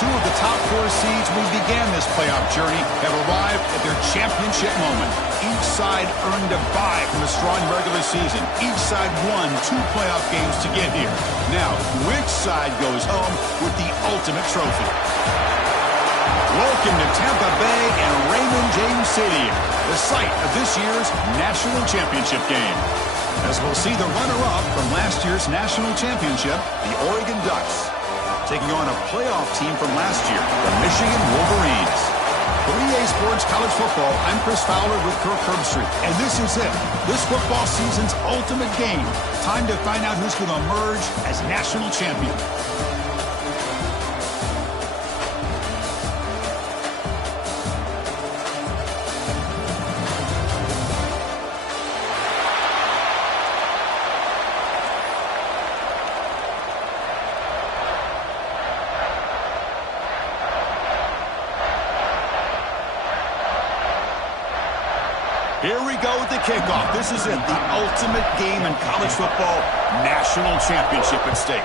Two of the top 4 seeds we began this playoff journey have arrived at their championship moment. Each side earned a bye from a strong regular season. Each side won 2 playoff games to get here. Now, which side goes home with the ultimate trophy? Welcome to Tampa Bay and Raymond James Stadium, the site of this year's national championship game. As we'll see the runner-up from last year's national championship, the Oregon Ducks, taking on a playoff team from last year, the Michigan Wolverines. For EA Sports College Football, I'm Chris Fowler with Kirk Herbstreit, and this is it. This football season's ultimate game. Time to find out who's going to emerge as national champion. Here we go with the kickoff. This is it, the ultimate game in college football, national championship at stake.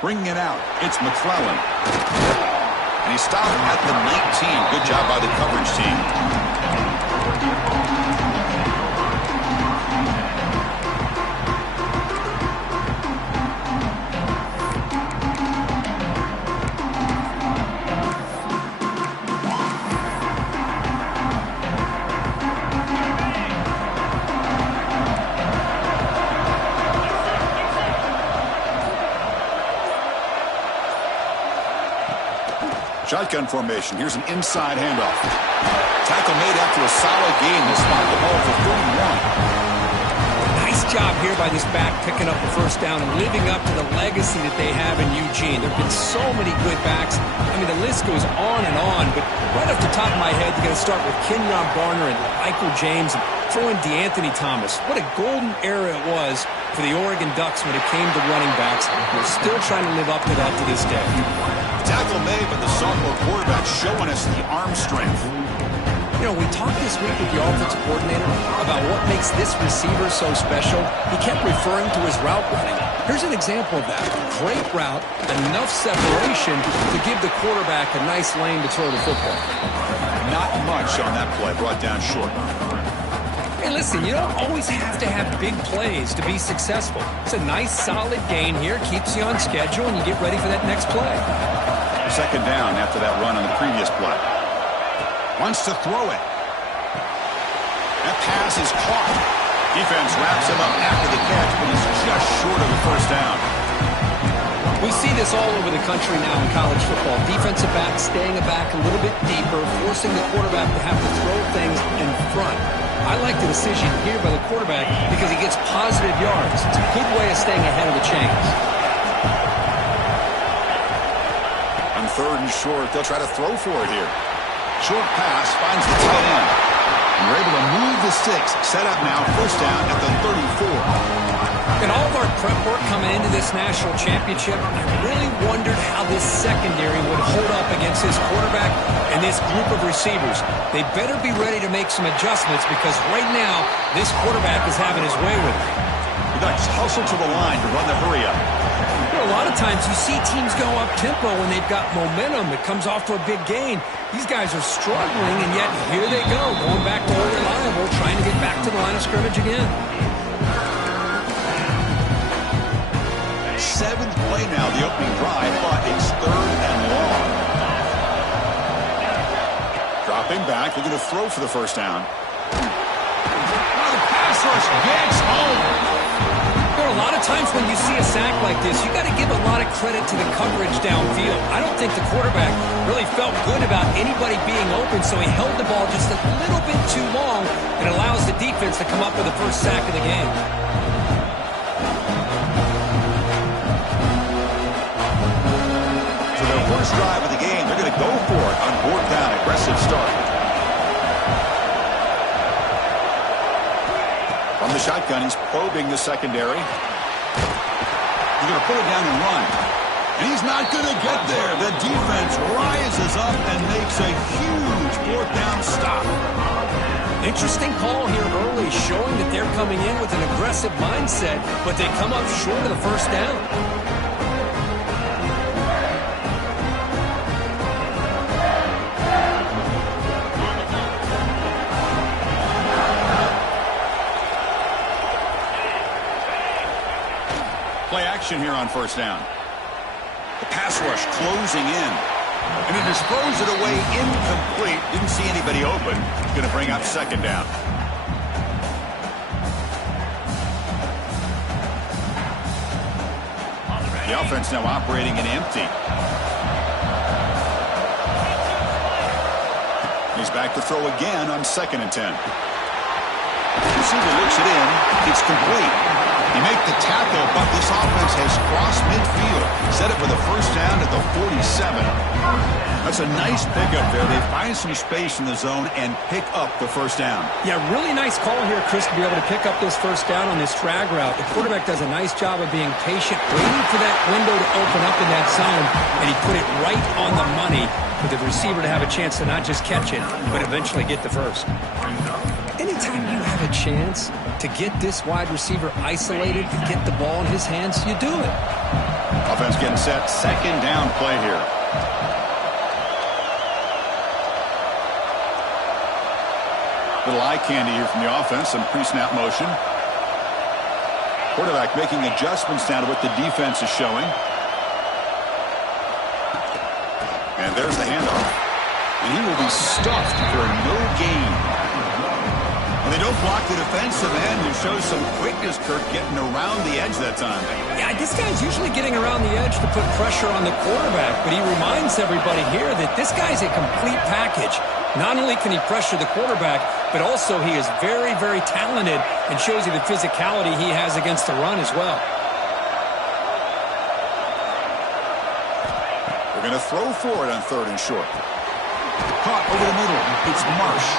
Bringing it out, it's McClellan. And he stopped at the 19. Good job by the coverage team. Shotgun formation. Here's an inside handoff. Tackle made after a solid gain. This spot the ball for 31. Nice job here by this back picking up the first down and living up to the legacy that they have in Eugene. There have been so many good backs. I mean, the list goes on and on, but right off the top of my head, you're going to start with Kenyon Barner and Michael James and throw in DeAnthony Thomas. What a golden era it was for the Oregon Ducks when it came to running backs. We're still trying to live up to that to this day. Tackle made, but the sophomore quarterback showing us the arm strength. You know, we talked this week with the offensive coordinator about what makes this receiver so special. He kept referring to his route running. Here's an example of that. Great route, enough separation to give the quarterback a nice lane to throw the football. Not much on that play, brought down short. Hey, listen, you don't always have to have big plays to be successful. It's a nice, solid gain here, keeps you on schedule, and you get ready for that next play. Second down after that run on the previous play. Wants to throw it. That pass is caught. Defense wraps him up after the catch, but he's just short of the first down. We see this all over the country now in college football. Defenses defensive back staying back a little bit deeper, forcing the quarterback to have to throw things in front. I like the decision here by the quarterback because he gets positive yards. It's a good way of staying ahead of the chains. On 3rd and short, they'll try to throw for it here. Short pass finds the tight end. And we're able to move the sticks. Set up now, first down at the 34. In all of our prep work coming into this national championship, I really wondered how this secondary would hold up against this quarterback and this group of receivers. They better be ready to make some adjustments because right now, this quarterback is having his way with it. The Ducks hustle to the line to run the hurry-up. You know, a lot of times you see teams go up-tempo when they've got momentum. It comes off to a big gain. These guys are struggling, and yet here they go, going back to old reliable, trying to get back to the line of scrimmage again. 7th play now, the opening drive, but it's 3rd and long. Dropping back, they're going to throw for the first down. Now the pass rush gets home. You know, a lot of times when you see a sack like this, you got to give a lot of credit to the coverage downfield. I don't think the quarterback really felt good about anybody being open, so he held the ball just a little bit too long and allows the defense to come up with the first sack of the game. First drive of the game, they're going to go for it on 4th down. Aggressive start. From the shotgun, he's probing the secondary. He's going to pull it down and run. And he's not going to get there. The defense rises up and makes a huge 4th down stop. Interesting call here early, showing that they're coming in with an aggressive mindset, but they come up short of the first down. Play action here on first down. The pass rush closing in. And he just throws it away incomplete. Didn't see anybody open. Going to bring up 2nd down. The offense now operating in empty. He's back to throw again on 2nd and 10. Receiver looks it in. It's complete. He made the tackle, but this offense has crossed midfield. Set it for the first down at the 47. That's a nice pickup there. They find some space in the zone and pick up the first down. Yeah, really nice call here, Chris, to be able to pick up this first down on this drag route. The quarterback does a nice job of being patient, waiting for that window to open up in that zone, and he put it right on the money for the receiver to have a chance to not just catch it, but eventually get the first. Anytime you have a chance to get this wide receiver isolated and get the ball in his hands, you do it. Offense getting set. 2nd down play here. Little eye candy here from the offense. Some pre-snap motion. Quarterback making adjustments now to what the defense is showing. And there's the handoff. And he will be stuffed for no gain. They don't block the defensive end and show some quickness, Kirk, getting around the edge that time. Yeah, this guy's usually getting around the edge to put pressure on the quarterback, but he reminds everybody here that this guy's a complete package. Not only can he pressure the quarterback, but also he is very, very talented and shows you the physicality he has against the run as well. They're going to throw for it on 3rd and short. Caught over the middle. It's Marsh.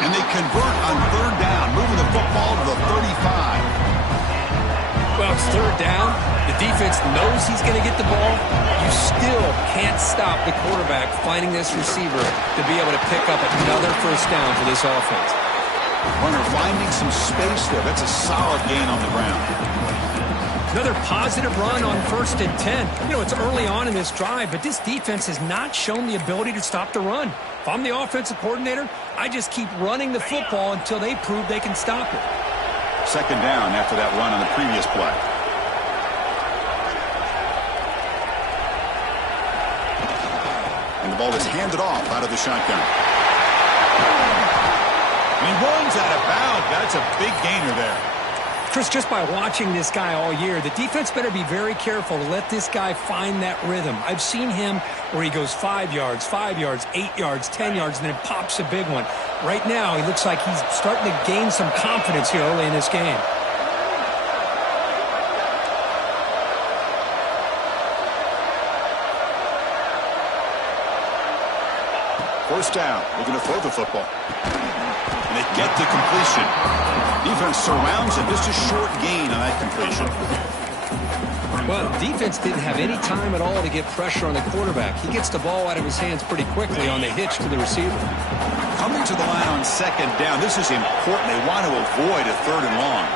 And they convert on 3rd down, moving the football to the 35. Well, it's 3rd down. The defense knows he's going to get the ball. You still can't stop the quarterback finding this receiver to be able to pick up another first down for this offense. Runner finding some space there. That's a solid gain on the ground. Another positive run on 1st and 10. You know, it's early on in this drive, but this defense has not shown the ability to stop the run. If I'm the offensive coordinator, I just keep running the football until they prove they can stop it. 2nd down after that run on the previous play. And the ball is handed off out of the shotgun. And he runs out of bounds. That's a big gainer there. Chris, just by watching this guy all year, the defense better be very careful to let this guy find that rhythm. I've seen him where he goes 5 yards, 8 yards, 10 yards, and then pops a big one. Right now, he looks like he's starting to gain some confidence here early in this game. First down, looking to throw the football. And they get the completion. Defense surrounds it. Just a short gain on that completion. Well, defense didn't have any time at all to get pressure on the quarterback. He gets the ball out of his hands pretty quickly on the hitch to the receiver. Coming to the line on second down, this is important. They want to avoid a 3rd and long.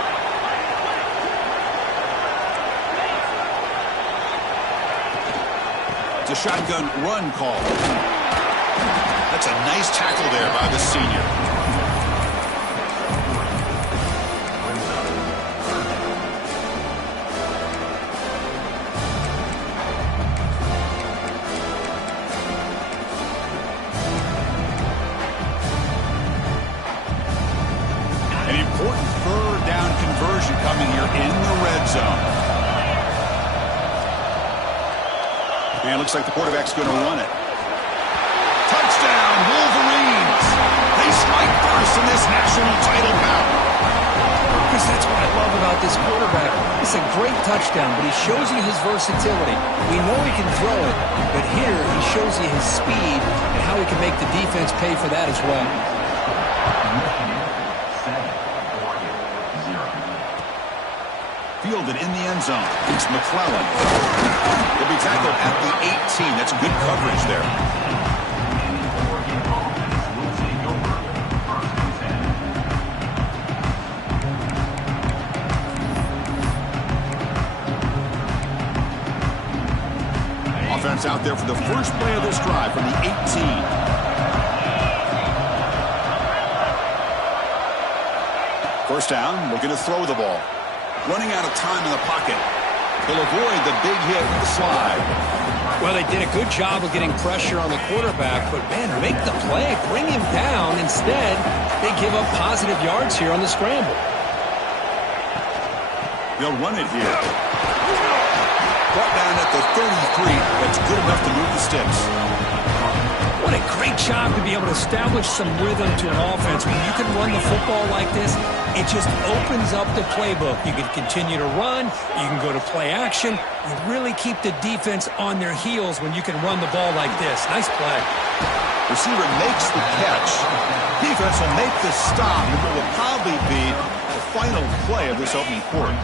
It's a shotgun run call. That's a nice tackle there by the senior. An important 3rd down conversion coming here in the red zone. And it looks like the quarterback's going to run it. Touchdown, Wolverines! They strike first in this national title bout. Because that's what I love about this quarterback. It's a great touchdown, but he shows you his versatility. We know he can throw it, but here he shows you his speed and how he can make the defense pay for that as well. Fielded in the end zone. It's McClellan. He'll be tackled at the 18. That's good coverage there. Offense out there for the first play of this drive from the 18. First down, looking to throw the ball. Running out of time in the pocket. He'll avoid the big hit with the slide. Well, they did a good job of getting pressure on the quarterback, but, man, make the play, bring him down. Instead, they give up positive yards here on the scramble. They'll run it here. Brought down at the 33. That's good enough to move the sticks. What a great job to be able to establish some rhythm to an offense. When you can run the football like this, it just opens up the playbook. You can continue to run. You can go to play action. You really keep the defense on their heels when you can run the ball like this. Nice play. Receiver makes the catch. Defense will make the stop, and it will probably be the final play of this opening quarter.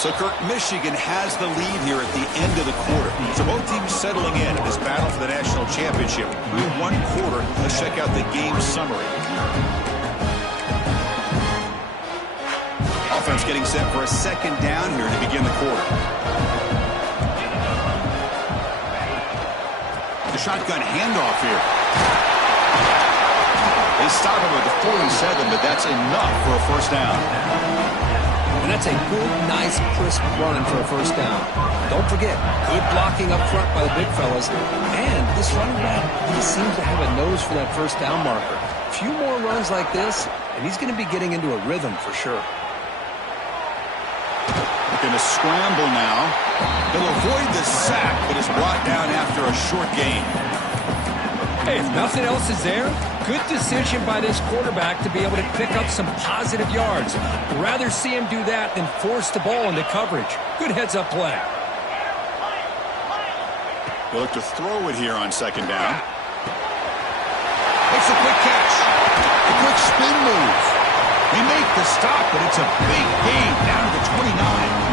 So, Kirk, Michigan has the lead here at the end of the quarter. So both teams settling in this battle for the national championship. Through one quarter, let's check out the game summary. Offense getting set for a second down here to begin the quarter. The shotgun handoff here. They stop him at the 47, but that's enough for a first down. And that's a good, nice, crisp run for a first down. Don't forget, good blocking up front by the big fellas. And this running back, he seems to have a nose for that first down marker. A few more runs like this, and he's going to be getting into a rhythm for sure. Going to scramble now. He'll avoid the sack, but is brought down after a short gain. Hey, if nothing else is there, good decision by this quarterback to be able to pick up some positive yards. I'd rather see him do that than force the ball into coverage. Good heads-up play. He'll look to throw it here on second down. Makes a quick catch. A quick spin move. They make the stop, but it's a big gain down to the 29.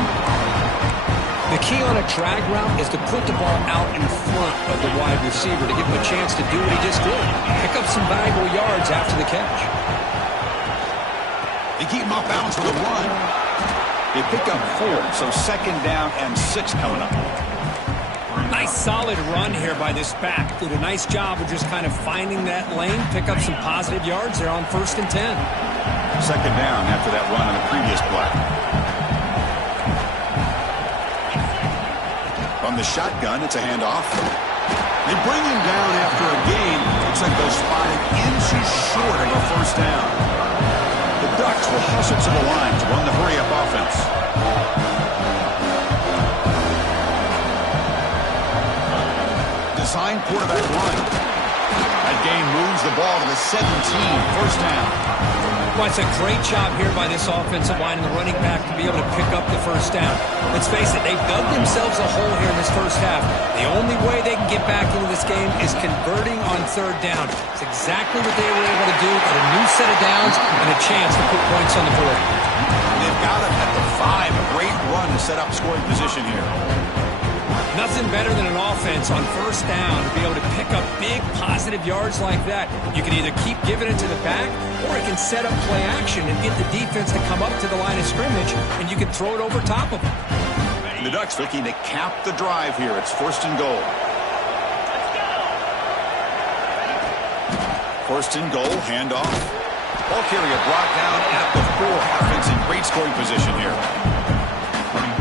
The key on a drag route is to put the ball out in front of the wide receiver to give him a chance to do what he just did. Pick up some valuable yards after the catch. They keep him off balance with a run. They pick up 4, so second down and 6 coming up. Nice solid run here by this back. Did a nice job of just kind of finding that lane, pick up some positive yards there on 1st and 10. Second down after that run on the previous play. From the shotgun, it's a handoff. They bring him down after a gain. Looks like they'll spot it inches short of a first down. The Ducks will hustle to the line to run the hurry-up offense. Design quarterback run. That gain moves the ball to the 17, first down. Well, it's a great job here by this offensive line and the running back to be able to pick up the first down. Let's face it, they've dug themselves a hole here in this first half. The only way they can get back into this game is converting on third down. It's exactly what they were able to do. Got a new set of downs and a chance to put points on the board. They've got it at the 5. A great run to set up scoring position here. Nothing better than an offense on first down to be able to pick up big positive yards like that. You can either keep giving it to the back, or it can set up play action and get the defense to come up to the line of scrimmage, and you can throw it over top of them. And the Ducks looking to cap the drive here. It's first and goal. First and goal, handoff. Ball carrier brought down at the 4. Offense in great scoring position here.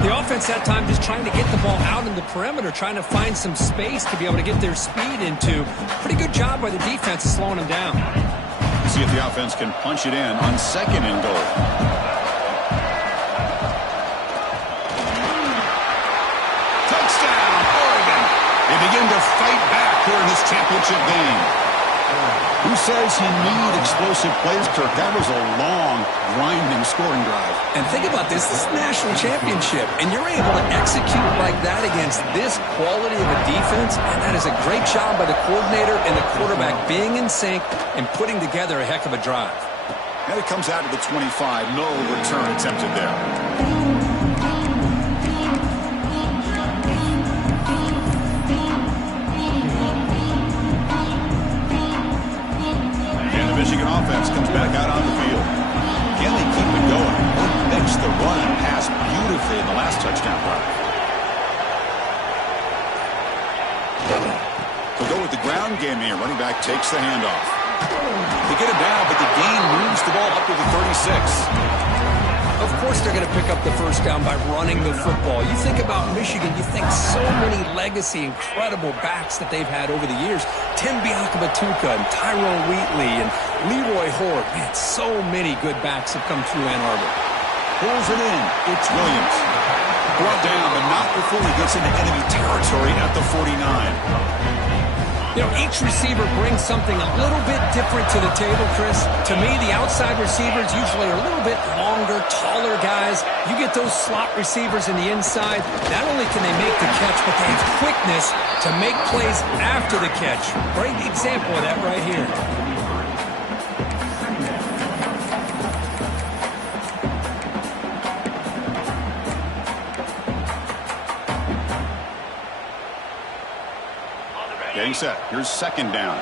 The offense that time just trying to get the ball out in the perimeter, trying to find some space to be able to get their speed into. Pretty good job by the defense of slowing them down. See if the offense can punch it in on second and goal. Touchdown, Oregon. They begin to fight back here in this championship game. Who says you need explosive plays, Kirk? That was a long, grinding scoring drive. And think about this. This is a national championship, and you're able to execute like that against this quality of a defense, and that is a great job by the coordinator and the quarterback being in sync and putting together a heck of a drive. And it comes out to the 25. No return attempted there. Michigan offense comes back out on the field. Can they keep it going? They mix the run and pass beautifully in the last touchdown drive. They'll go with the ground game here. Running back takes the handoff. They get it down, but the gain moves the ball up to the 36. Of course they're going to pick up the first down by running the football. You think about Michigan, you think so many legacy, incredible backs that they've had over the years. Tim Biakabatuka and Tyrone Wheatley and Leroy Horde. Man, so many good backs have come through Ann Arbor. Pulls it in. It's Williams. Brought down, but not before he gets into enemy territory at the 49. You know, each receiver brings something a little bit different to the table, Chris. To me, the outside receivers usually are a little bit longer, taller guys. You get those slot receivers in the inside, not only can they make the catch, but they have quickness to make plays after the catch. Great example of that right here. Getting set. Here's second down.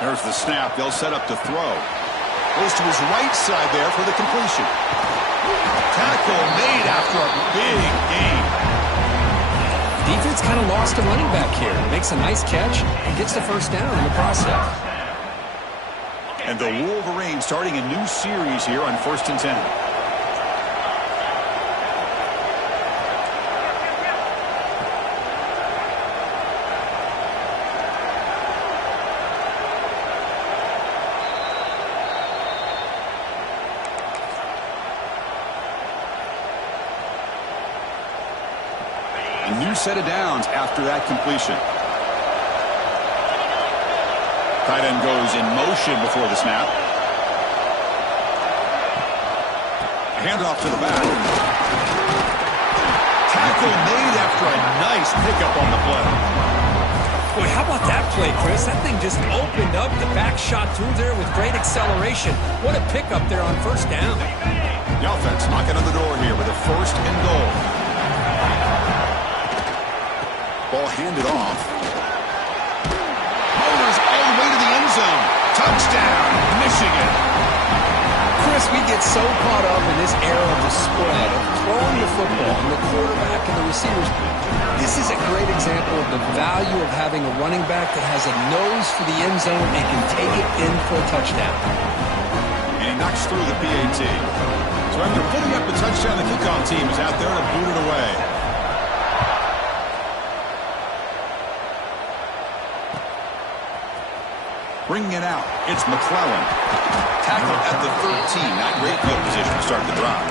There's the snap. They'll set up to throw. Goes to his right side there for the completion. Tackle made after a big gain. Defense kind of lost a running back here. Makes a nice catch and gets the first down in the process. And the Wolverines starting a new series here on 1st and 10. A new set of downs after that completion. Tight end goes in motion before the snap. Handoff to the back. Tackle made after a nice pickup on the play. Boy, how about that play, Chris? That thing just opened up. The back shot through there with great acceleration. What a pickup there on first down. The offense knocking on the door here with a first and goal. Ball handed off. Zone. Touchdown, Michigan. Chris, we get so caught up in this era of the spread, of throwing the football, and the quarterback and the receivers. This is a great example of the value of having a running back that has a nose for the end zone and can take it in for a touchdown. And and he knocks through the PAT. So after putting up the touchdown, the kickoff team is out there to boot it away. Bringing it out, it's McClellan. Tackled at the 13. Not great field position to start the drive.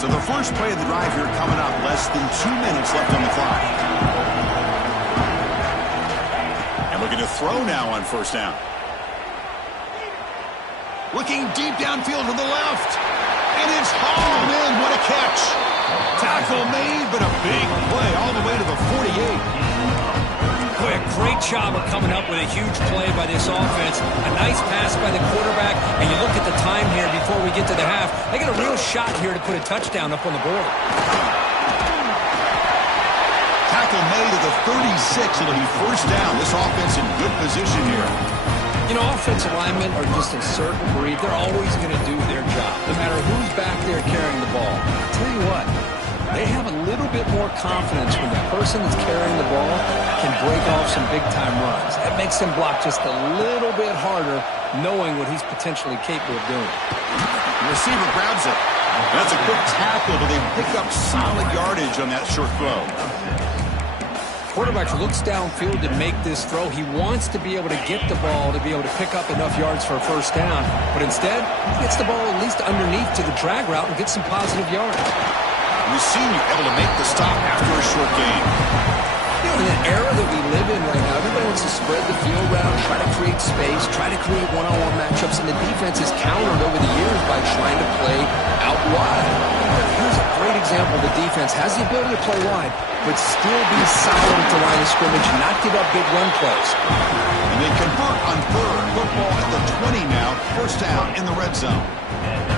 So the first play of the drive here coming up. Less than 2 minutes left on the clock. And looking to throw now on first down. Looking deep downfield to the left. And it's hauled in. What a catch. Tackle made, but a big play all the way to the 48. Boy, a great job of coming up with a huge play by this offense. A nice pass by the quarterback. And you look at the time here before we get to the half. They got a real shot here to put a touchdown up on the board. Tackle made at the 36. It'll be first down. This offense in good position here. You know, offensive linemen are just a certain breed. They're always going to do their job, no matter who's back there carrying the ball. I'll tell you what, they have a little bit more confidence when the person that's carrying the ball can break off some big-time runs. That makes them block just a little bit harder, knowing what he's potentially capable of doing. The receiver grabs it. That's a quick tackle, but they pick up solid yardage on that short throw. Quarterback looks downfield to make this throw. He wants to be able to get the ball to be able to pick up enough yards for a first down. But instead, he gets the ball at least underneath to the drag route and gets some positive yards. We've seen you able to make the stop after a short gain. You know, in the era that we live in right now, everybody wants to spread the field around, try to create space, try to create one-on-one matchups, and the defense is countered over the years by trying to play out wide. Here's a great example. The defense has the ability to play wide, but still be solid at the line of scrimmage, not give up big run plays. And they convert on third. Football at the 20 now. First down in the red zone.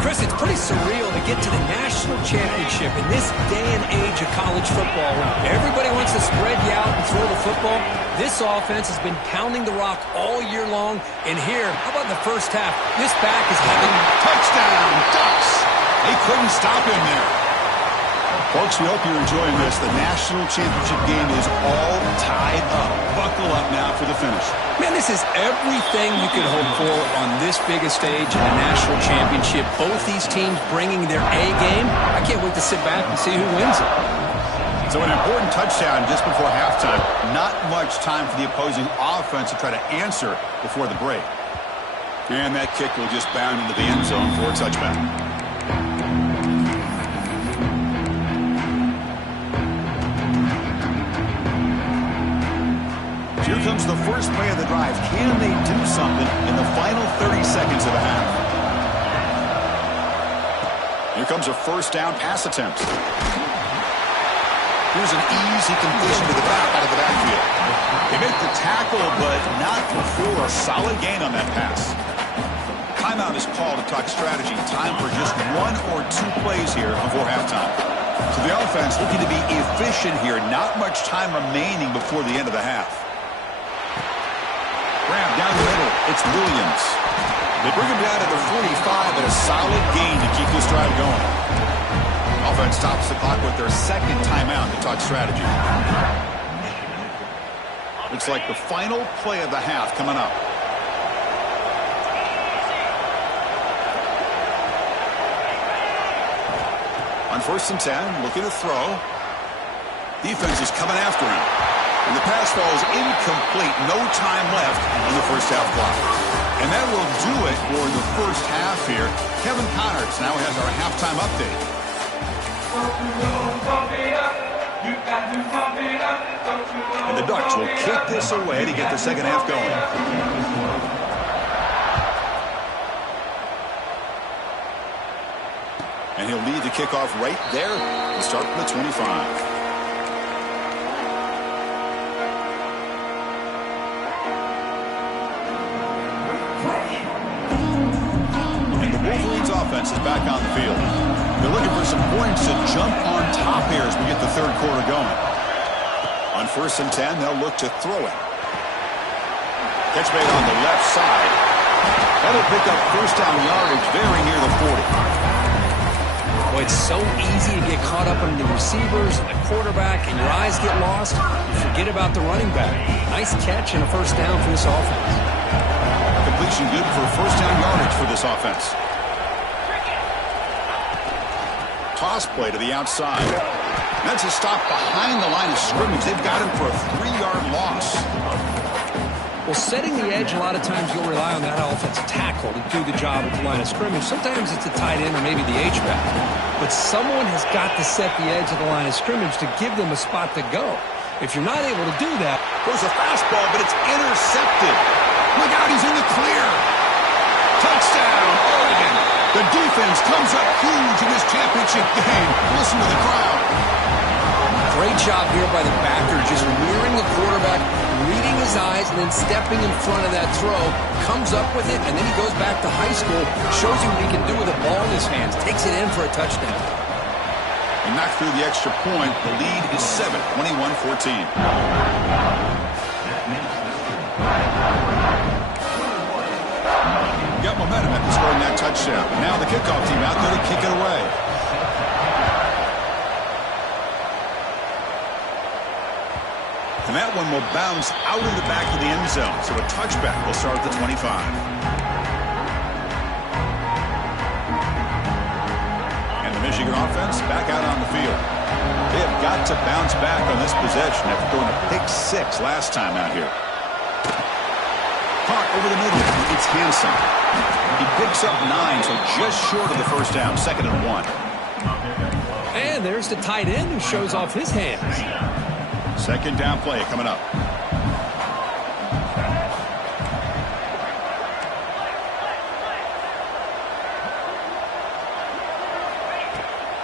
Chris, it's pretty surreal to get to the national championship in this day and age of college football when everybody wants to spread you out and throw the football. This offense has been pounding the rock all year long. And here, how about in the first half? This back is having touchdown, Ducks. They couldn't stop him there. Folks, we hope you're enjoying this. The national championship game is all tied up. Buckle up now for the finish. Man, this is everything you could hope for on this biggest stage in a national championship. Both these teams bringing their A game. I can't wait to sit back and see who wins it. So an important touchdown just before halftime. Not much time for the opposing offense to try to answer before the break. And that kick will just bound into the end zone for a touchback. Here comes the first play of the drive. Can they do something in the final 30 seconds of the half? Here comes a first down pass attempt. Here's an easy completion to the back out of the backfield. They make the tackle, but not before a solid gain on that pass. Timeout is called to talk strategy. Time for just 1 or 2 plays here before halftime. So the offense looking to be efficient here. Not much time remaining before the end of the half. Grab down the middle. It's Williams. They bring him down to the 45, but a solid gain to keep this drive going. Offense stops the clock with their second timeout to talk strategy. Looks like the final play of the half coming up. On first and 10, looking to throw. Defense is coming after him. And the pass falls incomplete. No time left in the first half clock. And that will do it for the first half here. Kevin Connors now has our halftime update. And the Ducks will kick this away to get the second half going. And he'll lead the kickoff right there and start from the 25. Wolverines offense is back on the field. They're looking for some points to jump on top here as we get the third quarter going. On first and 10, they'll look to throw it. Catch made on the left side. That'll pick up first down yardage very near the 40. Well, it's so easy to get caught up in the receivers and the quarterback, and your eyes get lost. You forget about the running back. Nice catch and a first down for this offense. Completion good for first down yardage for this offense. Toss play to the outside. That's a stop behind the line of scrimmage. They've got him for a 3-yard loss. Well, setting the edge, a lot of times you'll rely on that offensive tackle to do the job at the line of scrimmage. Sometimes it's a tight end or maybe the H-back. But someone has got to set the edge of the line of scrimmage to give them a spot to go. If you're not able to do that... Goes a fastball, but it's intercepted. Look out, he's in the clear. Touchdown, Oregon. The defense comes up huge in this championship game. Listen to the crowd. Great job here by the backer, just mirroring the quarterback, reading his eyes, and then stepping in front of that throw, comes up with it, and then he goes back to high school, shows you what he can do with a ball in his hands, takes it in for a touchdown. He knocked through the extra point. The lead is 7, 21-14. Got momentum after scoring that touchdown. Now the kickoff team out there to kick it away. And that one will bounce out of the back of the end zone. So a touchback will start at the 25. And the Michigan offense back out on the field. They have got to bounce back on this possession after throwing a pick 6 last time out here. Caught over the middle. It's Hanson. He picks up 9, so just short of the first down. 2nd and 1. And there's the tight end who shows off his hands. 2nd down play coming up.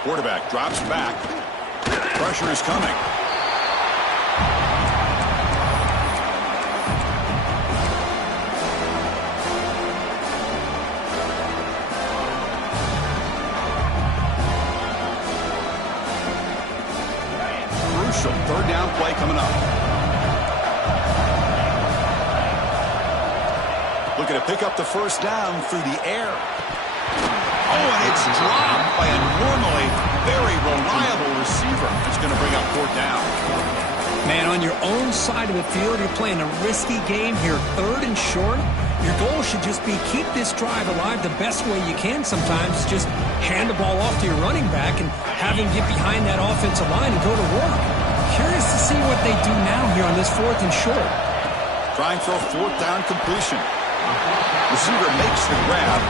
Quarterback drops back. Pressure is coming. Crucial 3rd down play coming up. Looking to pick up the first down through the air. Oh, and it's dropped by a normally very reliable receiver. It's going to bring up 4th down. Man, on your own side of the field, you're playing a risky game here, 3rd and short. Your goal should just be keep this drive alive the best way you can sometimes. Just hand the ball off to your running back and have him get behind that offensive line and go to work. Curious to see what they do now here on this 4th and short. Trying for a 4th down completion. Receiver makes the grab.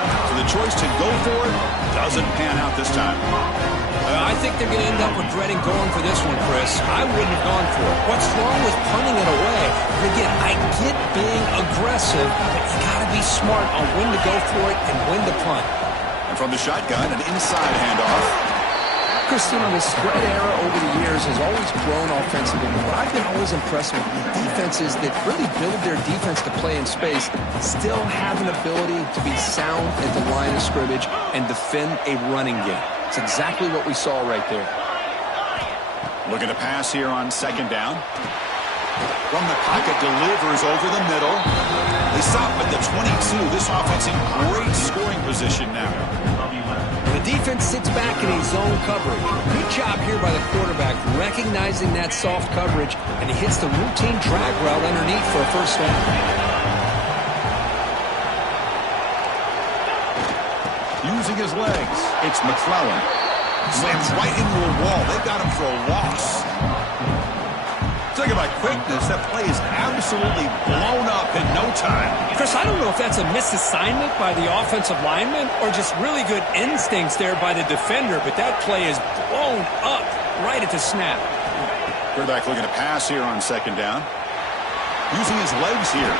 So the choice to go for it doesn't pan out this time. I think they're going to end up regretting going for this one, Chris. I wouldn't have gone for it. What's wrong with punting it away? And again, I get being aggressive, but you got to be smart on when to go for it and when to punt. And from the shotgun, an inside handoff. Christine, the spread era over the years has always grown offensively, but I've been always impressed with the defenses that really build their defense to play in space, still have an ability to be sound at the line of scrimmage and defend a running game. It's exactly what we saw right there. Looking to pass here on 2nd down. From the pocket, delivers over the middle. They stop at the 22. This offense in great scoring position now. The defense sits back in a zone coverage. Good job here by the quarterback, recognizing that soft coverage, and he hits the routine drag route underneath for a first down. Using his legs, it's McClellan. Slams right into a wall. They've got him for a loss. Talking about quickness, that play is absolutely blown up in no time. Chris, I don't know if that's a misassignment by the offensive lineman or just really good instincts there by the defender, but that play is blown up right at the snap. Quarterback looking to pass here on 2nd down. Using his legs here.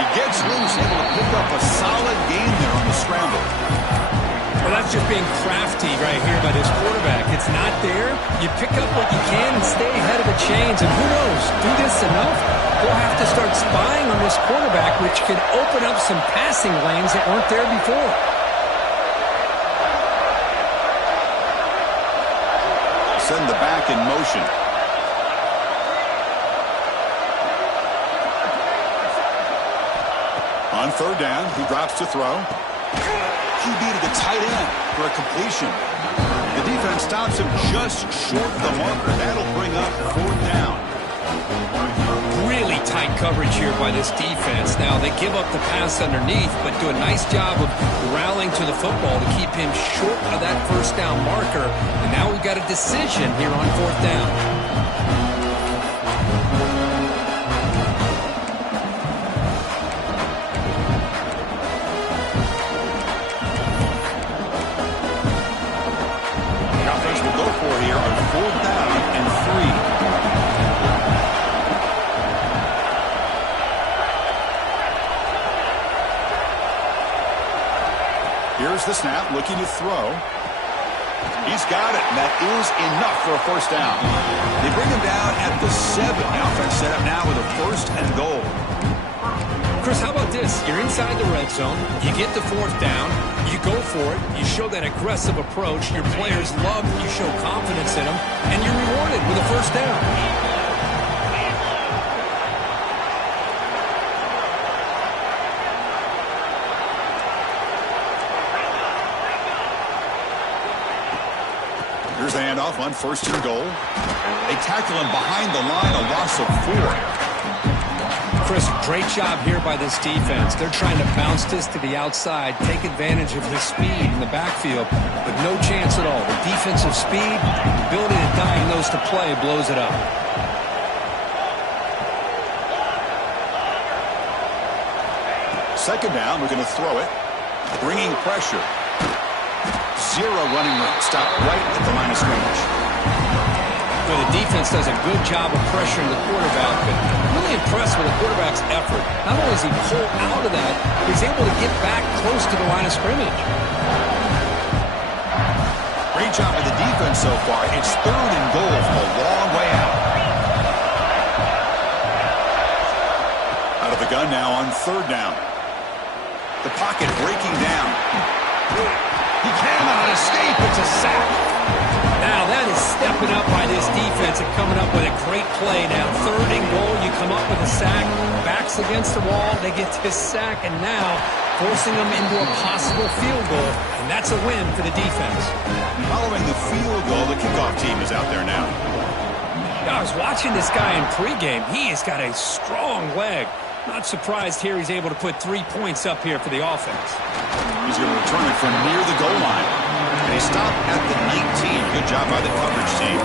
He gets loose, able to pick up a solid gain there on the scramble. Well, that's just being crafty right here by this quarterback. It's not there. You pick up what you can and stay ahead of the chains. And who knows, do this enough, we'll have to start spying on this quarterback, which could open up some passing lanes that weren't there before. Send the back in motion. On 3rd down, he drops to throw. QB to the tight end for a completion. defense stops him just short of the marker. That'll bring up 4th down. Really tight coverage here by this defense. Now, they give up the pass underneath, but do a nice job of rallying to the football to keep him short of that 1st down marker. And now we've got a decision here on 4th down. Here's the snap, looking to throw. He's got it, and that is enough for a 1st down. They bring him down at the 7. The offense set up now with a 1st and goal. Chris, how about this? You're inside the red zone. You get the 4th down. You go for it. You show that aggressive approach. Your players love it. You show confidence in them, and you're rewarded with a 1st down. Here's the handoff on 1st and goal. They tackle him behind the line, a loss of 4. Chris, great job here by this defense. They're trying to bounce this to the outside, take advantage of his speed in the backfield, but no chance at all. The defensive speed, the ability to diagnose the play blows it up. Second down, we're going to throw it. Bringing pressure. 0 running room. Stop right at the line of scrimmage. Well, the defense does a good job of pressuring the quarterback, but I'm really impressed with the quarterback's effort. Not only does he pull out of that, he's able to get back close to the line of scrimmage. Great job of the defense so far. It's 3rd and goal from a long way out. Out of the gun now on 3rd down. The pocket breaking down. He cannot escape. It's a sack. Now that is stepping up by this defense and coming up with a great play. Now 3rd and goal, you come up with a sack, backs against the wall, they get this sack, and now forcing them into a possible field goal, and that's a win for the defense. Following the field goal, the kickoff team is out there now. I was watching this guy in pregame. He has got a strong leg. Not surprised here he's able to put 3 points up here for the offense. He's going to return it from near the goal line. And he stopped at the 19. Good job by the coverage team.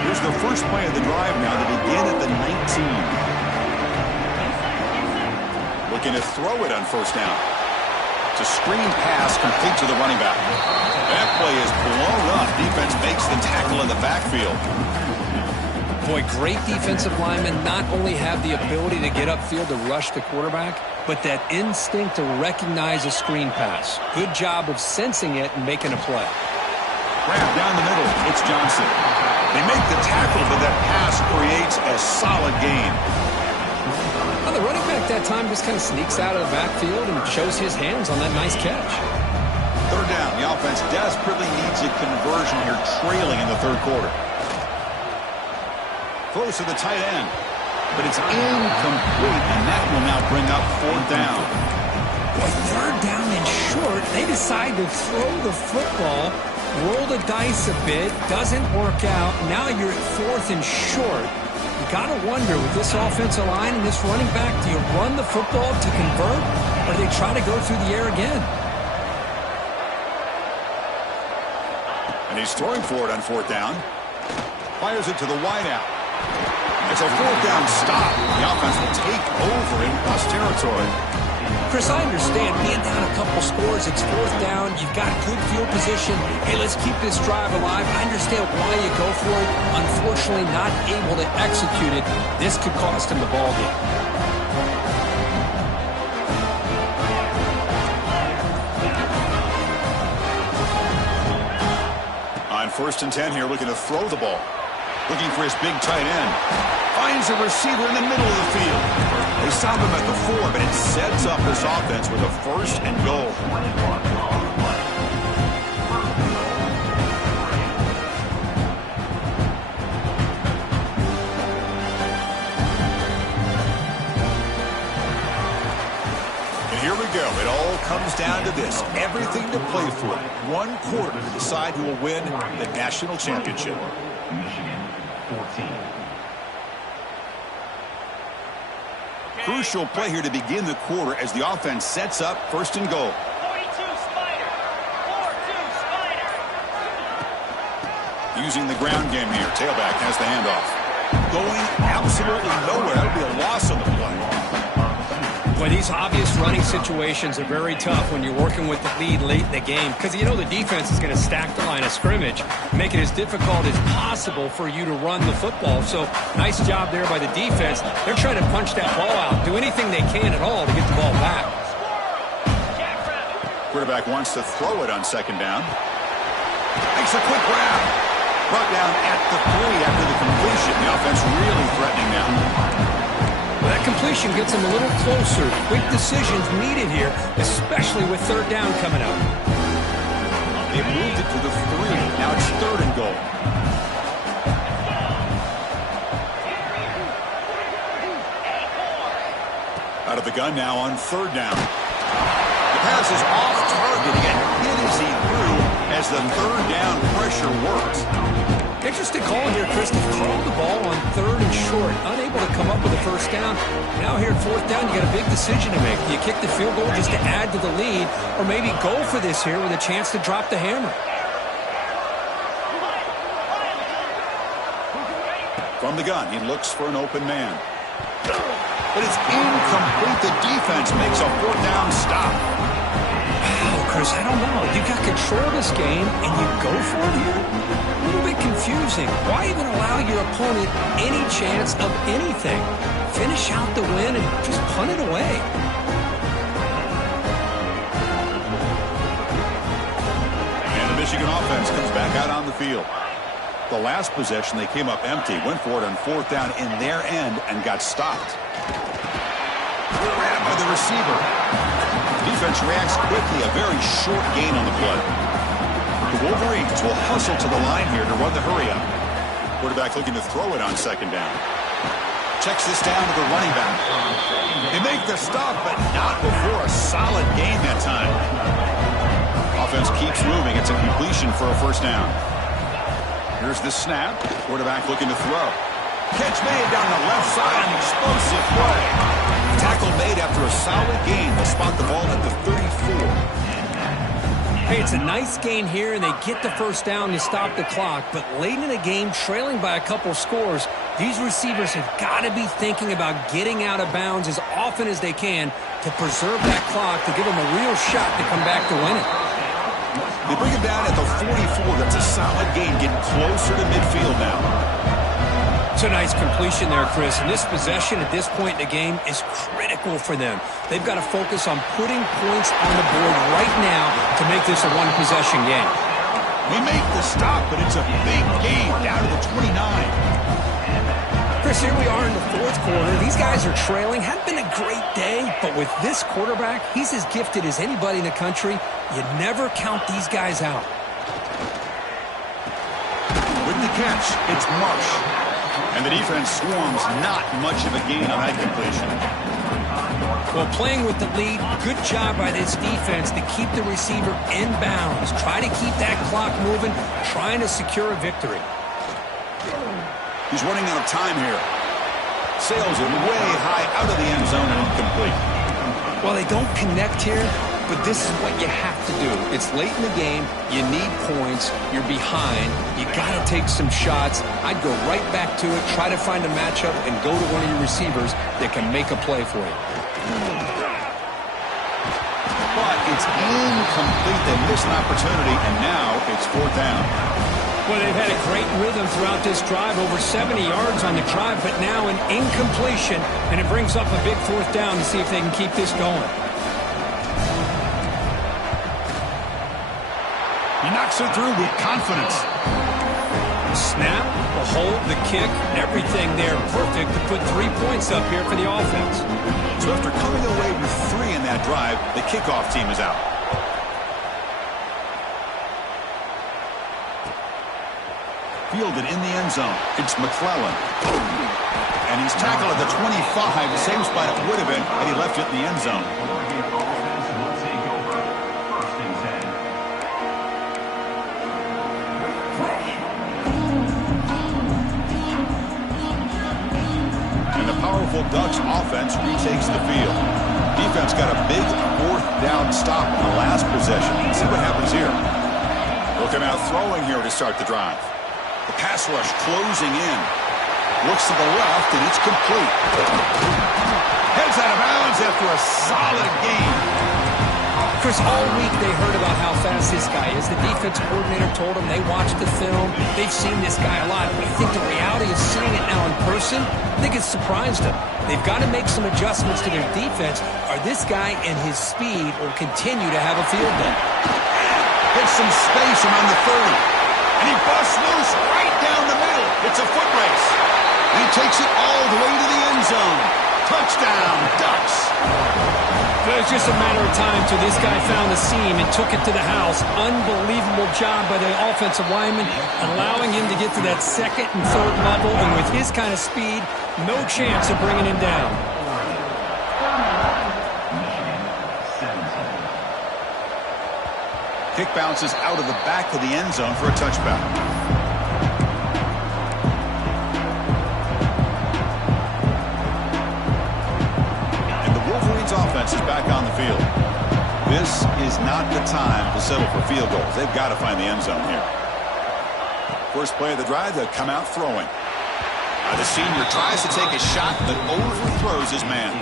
Here's the first play of the drive now to begin at the 19. Looking to throw it on 1st down. It's a screen pass complete to the running back. That play is blown up. Defense makes the tackle in the backfield. Boy, great defensive linemen not only have the ability to get upfield to rush the quarterback, but that instinct to recognize a screen pass. Good job of sensing it and making a play. Grab down the middle. It's Johnson. They make the tackle, but that pass creates a solid gain. Well, the running back that time just kind of sneaks out of the backfield and shows his hands on that nice catch. 3rd down. The offense desperately needs a conversion here, trailing in the 3rd quarter. Close to the tight end, but it's incomplete, and that will now bring up 4th down. Well, 3rd down and short, they decide to throw the football, roll the dice a bit, doesn't work out. Now you're at 4th and short. You got to wonder, with this offensive line and this running back, do you run the football to convert, or do they try to go through the air again? And he's throwing for it on 4th down. Fires it to the wideout. It's a 4th down stop. The offense will take over in plus territory. Chris, I understand being down a couple scores, it's 4th down, you've got good field position. Hey, let's keep this drive alive. I understand why you go for it. Unfortunately, not able to execute it. This could cost him the ball game. On 1st and 10 here, looking to throw the ball. Looking for his big tight end. Finds a receiver in the middle of the field. They stop him at the 4, but it sets up this offense with a 1st and goal. Here we go. It all comes down to this. Everything to play for. One quarter to decide who will win the national championship. Michigan, 14. Crucial play here to begin the quarter as the offense sets up first and goal. 42 Spider. 4-2 Spider. Using the ground game here. Tailback has the handoff. Going absolutely nowhere. That would be a loss on the play. Boy, these obvious running situations are very tough when you're working with the lead late in the game because you know the defense is going to stack the line of scrimmage, make it as difficult as possible for you to run the football. So nice job there by the defense. They're trying to punch that ball out, do anything they can at all to get the ball back. Quarterback wants to throw it on second down. Makes a quick grab. Brought down at the 3 after the completion. The offense really threatening now. Well, that completion gets them a little closer. Quick decisions needed here, especially with third down coming up. They moved it to the 3. Now it's third and goal. Out of the gun now on third down. The pass is off target. Again, hit as he threw as the third down pressure works. Interesting call here, Chris. They called the ball on third and short, unable to come up with a first down. Now here at fourth down, you got a big decision to make. Do you kick the field goal just to add to the lead, or maybe go for this here with a chance to drop the hammer? From the gun, he looks for an open man. But it's incomplete. The defense makes a fourth down stop. Wow, Chris, I don't know. You got control of this game, and you go for it here? A little bit confusing. Why even allow your opponent any chance of anything? Finish out the win and just punt it away. And the Michigan offense comes back out on the field. The last possession, they came up empty, went for it on fourth down in their end, and got stopped. Grabbed by the receiver. Defense reacts quickly, a very short gain on the play. The Wolverines will hustle to the line here to run the hurry-up. Quarterback looking to throw it on second down. Checks this down to the running back. They make the stop, but not before a solid gain that time. Offense keeps moving. It's a completion for a first down. Here's the snap. Quarterback looking to throw. Catch made down the left side. An explosive play. Tackle made after a solid gain. They'll spot the ball at the 34. Hey, it's a nice gain here, and they get the first down to stop the clock. But late in the game, trailing by a couple scores, these receivers have got to be thinking about getting out of bounds as often as they can to preserve that clock, to give them a real shot to come back to win it. They bring it down at the 44. That's a solid gain, getting closer to midfield now. It's a nice completion there, Chris. And this possession at this point in the game is critical for them. They've got to focus on putting points on the board right now to make this a one-possession game. We make the stop, but it's a big gain down to the 29. Chris, here we are in the fourth quarter. These guys are trailing. Hadn't been a great day, but with this quarterback, he's as gifted as anybody in the country. You never count these guys out. With the catch, it's Marsh. And the defense swarms, not much of a gain on that completion. Well, playing with the lead, good job by this defense to keep the receiver in bounds. Try to keep that clock moving, trying to secure a victory. He's running out of time here. Sails it way high out of the end zone and incomplete. Well, they don't connect here, but this is what you have to do. It's late in the game. You need points. You're behind. You got to take some shots. I'd go right back to it, try to find a matchup, and go to one of your receivers that can make a play for you. But it's incomplete. They miss an opportunity, and now it's fourth down. Well, they've had a great rhythm throughout this drive, over 70 yards on the drive, but now an incompletion, and it brings up a big fourth down to see if they can keep this going. He knocks it through with confidence. Snap, the hold, the kick, everything there perfect to put 3 points up here for the offense. So after coming away with 3 in that drive, the kickoff team is out. Fielded in the end zone. It's McClellan. And he's tackled at the 25, the same spot it would have been had he left it in the end zone. Ducks offense retakes the field. Defense got a big fourth down stop in the last possession. Let's see what happens here. Looking out throwing here to start the drive. The pass rush closing in. Looks to the left, and it's complete. Heads out of bounds after a solid game. Chris, all week they heard about how fast this guy is. The defense coordinator told them they watched the film. They've seen this guy a lot. But I think the reality of seeing it now in person, I think it's surprised them. They've got to make some adjustments to their defense, or this guy and his speed will continue to have a field day. Gets some space around the 30. And he busts loose right down the middle. It's a foot race. And he takes it all the way to the end zone. Touchdown, Ducks. It was just a matter of time till this guy found the seam and took it to the house. Unbelievable job by the offensive lineman, allowing him to get to that second and third level. And with his kind of speed, no chance of bringing him down. Kick bounces out of the back of the end zone for a touchback. Offense is back on the field. This is not the time to settle for field goals. They've got to find the end zone here. First play of the drive, they'll come out throwing. The senior tries to take a shot, but overthrows his man.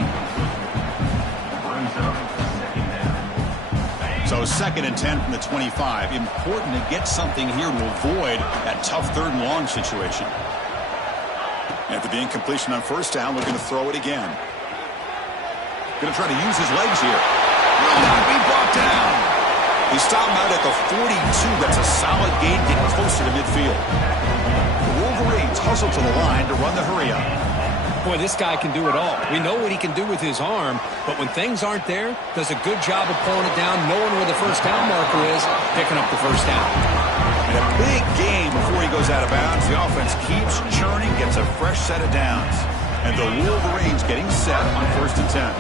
So 2nd and 10 from the 25. Important to get something here to avoid that tough 3rd and long situation. After the incompletion on first down, looking to throw it again. Going to try to use his legs here. Will not be brought down. He stopped him out at the 42. That's a solid gain, getting closer to midfield. The Wolverines hustle to the line to run the hurry up. Boy, this guy can do it all. We know what he can do with his arm, but when things aren't there, does a good job of pulling it down, knowing where the first down marker is, picking up the first down. And a big gain before he goes out of bounds. The offense keeps churning, gets a fresh set of downs. And the Wolverines getting set on 1st and 10.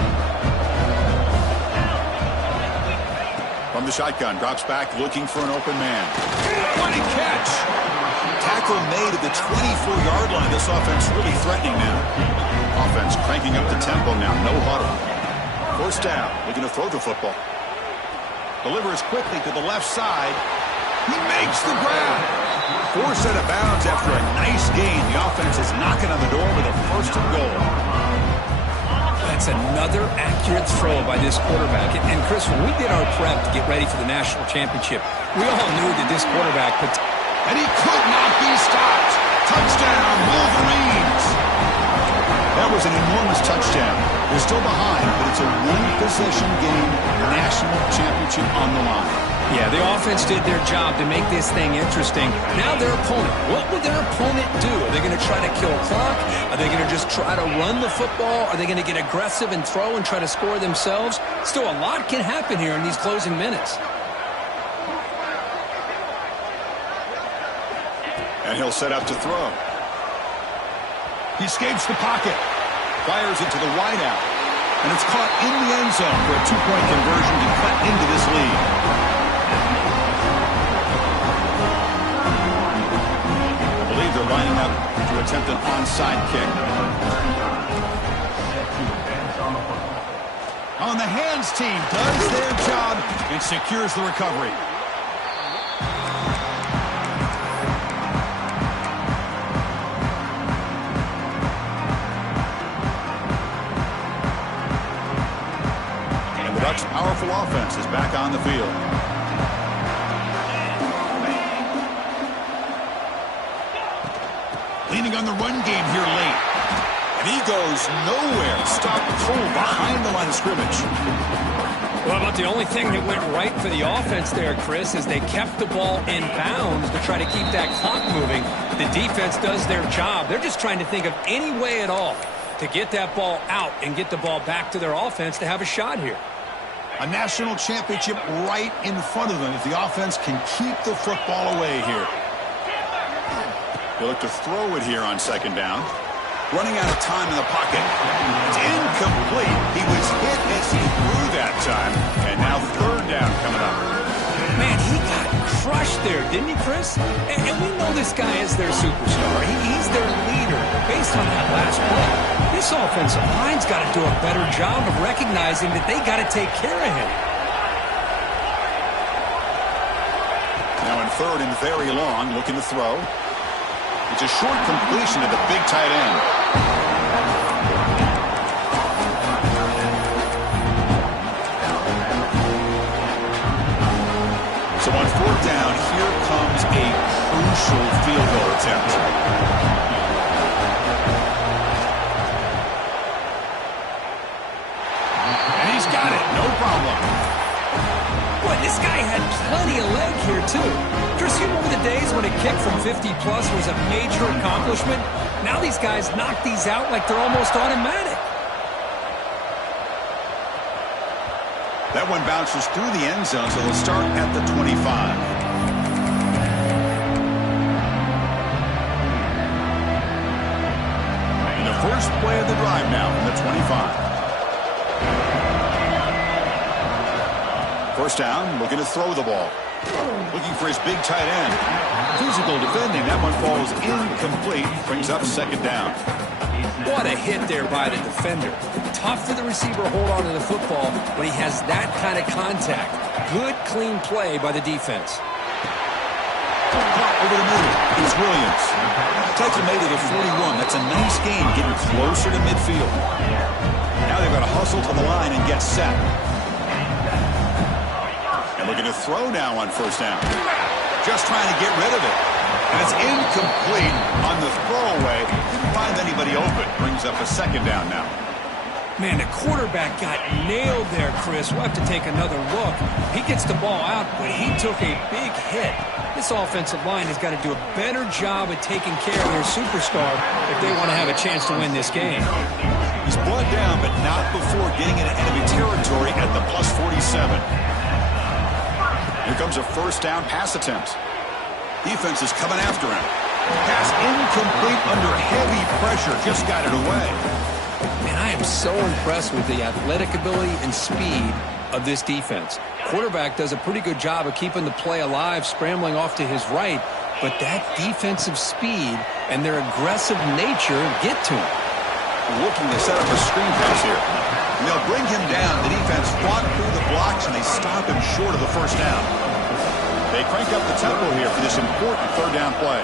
From the shotgun, drops back looking for an open man. What a catch! Tackle made at the 24-yard line. This offense really threatening now. Offense cranking up the tempo now. No huddle. First down, looking to throw the football. Delivers quickly to the left side. He makes the grab. 4 set of bounds after a nice gain. The offense is knocking on the door with a 1st and goal. That's another accurate throw by this quarterback. And Chris, when we did our prep to get ready for the national championship, we all knew that this quarterback could... And he could not be stopped. Touchdown, Wolverines. That was an enormous touchdown. They're still behind, but it's a one-possession game, national championship on the line. Yeah, the offense did their job to make this thing interesting. Now their opponent, what will their opponent do? Are they going to try to kill clock? Are they going to just try to run the football? Are they going to get aggressive and throw and try to score themselves? Still, a lot can happen here in these closing minutes. And he'll set up to throw. He escapes the pocket. Fires it to the wideout. And it's caught in the end zone for a 2-point conversion to cut into this lead. I believe they're lining up to attempt an onside kick. On the hands team does their job and secures the recovery. And the Ducks' powerful offense is back on the field. Leaning on the run game here late. And he goes nowhere. Stopped cold behind the line of scrimmage. Well, about the only thing that went right for the offense there, Chris, is they kept the ball in bounds to try to keep that clock moving. The defense does their job. They're just trying to think of any way at all to get that ball out and get the ball back to their offense to have a shot here. A national championship right in front of them if the offense can keep the football away here. They look to throw it here on 2nd down. Running out of time in the pocket. It's incomplete. He was hit as he threw that time. And now 3rd down coming up. Man, he got crushed there, didn't he, Chris? And we know this guy is their superstar. He's their leader. But based on that last play, This offensive line's got to do a better job of recognizing that they got to take care of him. Now in third and very long, looking to throw. It's a short completion to the big tight end. So on fourth down, here comes a crucial field goal attempt. And he's got it, no problem. Boy, this guy had plenty of leg here, too. Chris, you remember the days when a kick from 50-plus was a major accomplishment? Now these guys knock these out like they're almost automatic. That one bounces through the end zone, so they'll start at the 25. And the first play of the drive now from the 25. First down, looking to throw the ball. Looking for his big tight end. Physical defending. That one falls incomplete. Brings up second down. What a hit there by the defender. Tough for the receiver to hold on to the football when he has that kind of contact. Good, clean play by the defense. Caught over the middle. It's Williams. Takes him to the 41. That's a nice gain, getting closer to midfield. Now they've got to hustle to the line and get set. And looking to throw now on first down. Just trying to get rid of it. And it's incomplete on the throwaway. Didn't find anybody open. Brings up a second down now. Man, the quarterback got nailed there, Chris. We'll have to take another look. He gets the ball out, but he took a big hit. This offensive line has got to do a better job of taking care of their superstar if they want to have a chance to win this game. He's brought down, but not before getting into enemy territory at the plus 47. Here comes a first down pass attempt. Defense is coming after him. Pass incomplete under heavy pressure. Just got it away. Man, I am so impressed with the athletic ability and speed of this defense. Quarterback does a pretty good job of keeping the play alive, scrambling off to his right, but that defensive speed and their aggressive nature get to him. Looking to set up a screen pass here. And they'll bring him down. The defense fought through the blocks, and they stop him short of the first down. They crank up the tempo here for this important third down play.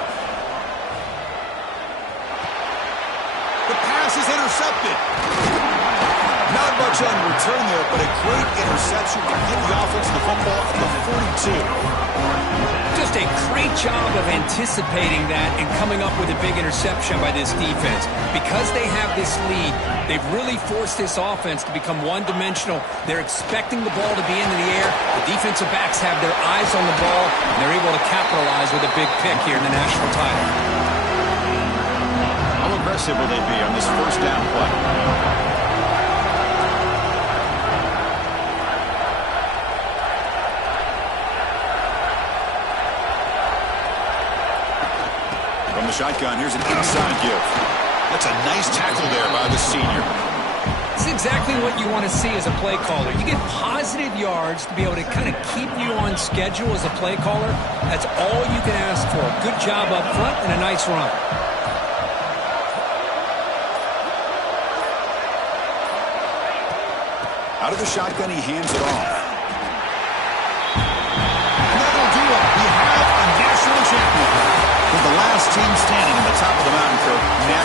The pass is intercepted. Not much on return there, but a great interception to get the offense the football at the 42. Just a great job of anticipating that and coming up with a big interception by this defense. Because they have this lead, they've really forced this offense to become one-dimensional. They're expecting the ball to be into the air. The defensive backs have their eyes on the ball, and they're able to capitalize with a big pick here in the national title. How aggressive will they be on this first down play? From the shotgun, here's an inside give. That's a nice tackle there by the senior. It's exactly what you want to see as a play caller. You get positive yards to be able to kind of keep you on schedule as a play caller. That's all you can ask for. Good job up front and a nice run. Out of the shotgun, he hands it off. And that'll do it. We have a national champion. With the last team standing in the top of the mountain for national.